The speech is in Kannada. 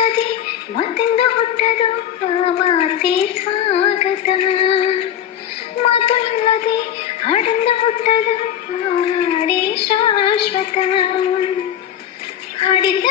ಇಲ್ಲದೆ ಮತ್ತಿಂದ ಹುಟ್ಟದು ಮಾತೆ ಸ್ವಾಗತ. ಮಾತು ಇಲ್ಲದೆ ಹಾಡಿಂದ ಹುಟ್ಟದು ಹಾಡೇ ಶಾಶ್ವತ. ಹಾಡಿದ್ದ